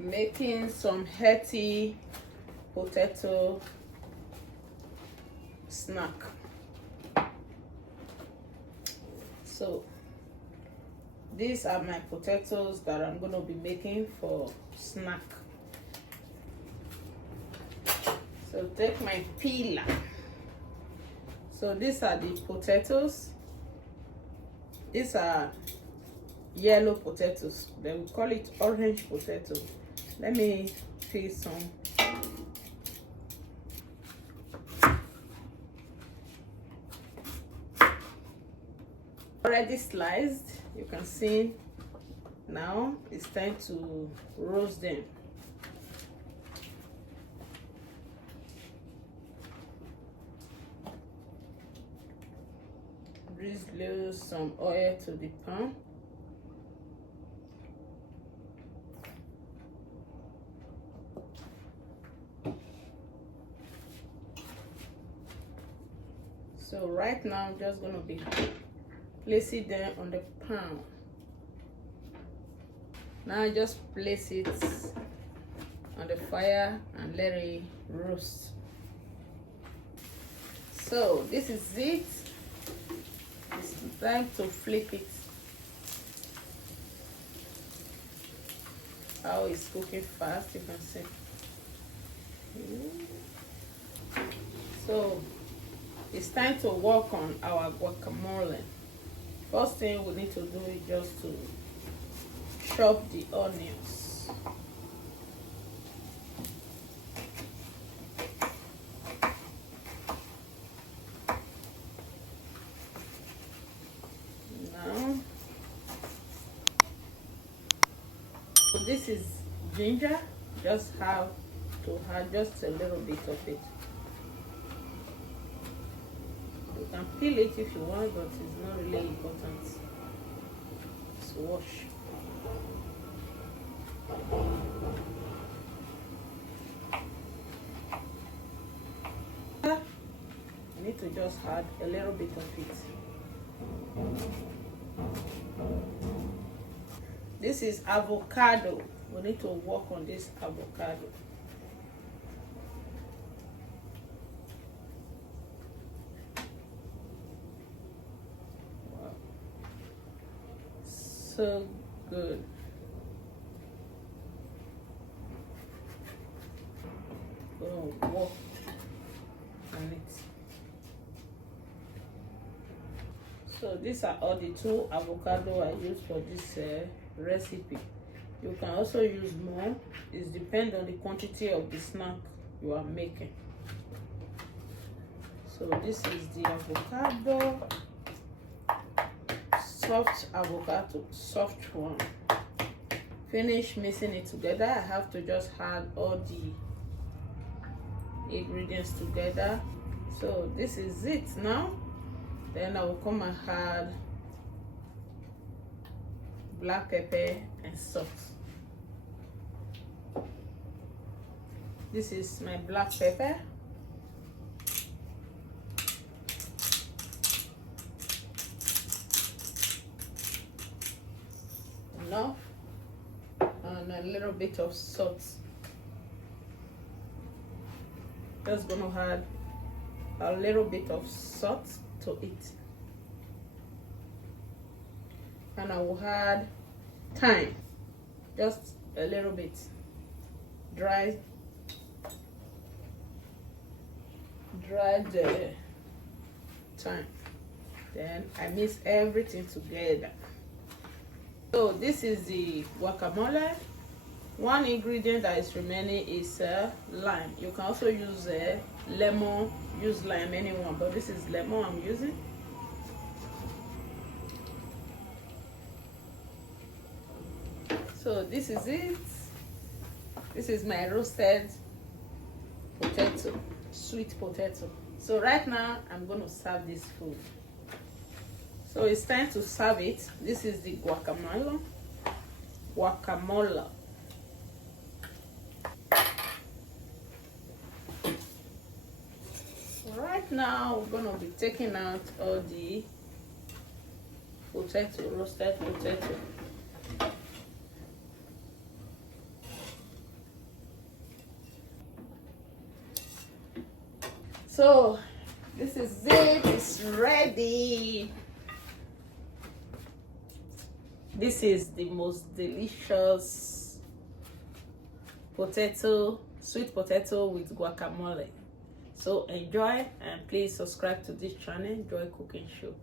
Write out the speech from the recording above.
making some hearty potato snack. So these are my potatoes that I'm going to be making for snack. So take my peeler. So these are the potatoes. These are yellow potatoes. They will call it orange potato. Let me peel some. Already sliced. You can see now it's time to roast them. Drizzle some oil to the pan. So right now I'm just going to be placing them on the pan. Now just place it on the fire and let it roast. So this is it. It's time to flip it. How it's cooking fast, you can see. So it's time to work on our guacamole. First thing we need to do is just to chop the onions. Now, so this is ginger. Just have to add just a little bit of it. You can peel it if you want, but it's not really important. Just wash. I need to just add a little bit of it. This is avocado. We need to work on this avocado. Wow. So good. Gonna work on it. So these are all the 2 avocado I use for this recipe. You can also use more. It depends on the quantity of the snack you are making. So this is the avocado, soft avocado, soft one. Finish mixing it together. I have to just add all the ingredients together. So this is it now. Then I will come and add black pepper and salt. This is my black pepper. Enough. And a little bit of salt. Just gonna add a little bit of salt to it. And I will add thyme, just a little bit, dried thyme. Then I mix everything together. So this is the guacamole. One ingredient that is remaining is lime. You can also use lemon, use lime, anyone, but this is lemon I'm using. So this is it. This is my roasted potato, sweet potato. So right now I'm going to serve this food. So it's time to serve it. This is the guacamole. Right now we're going to be taking out all the potato, roasted potato. So this is it, it's ready. This is the most delicious sweet potato with guacamole. So enjoy, and please subscribe to this channel, Joy Cooking Show.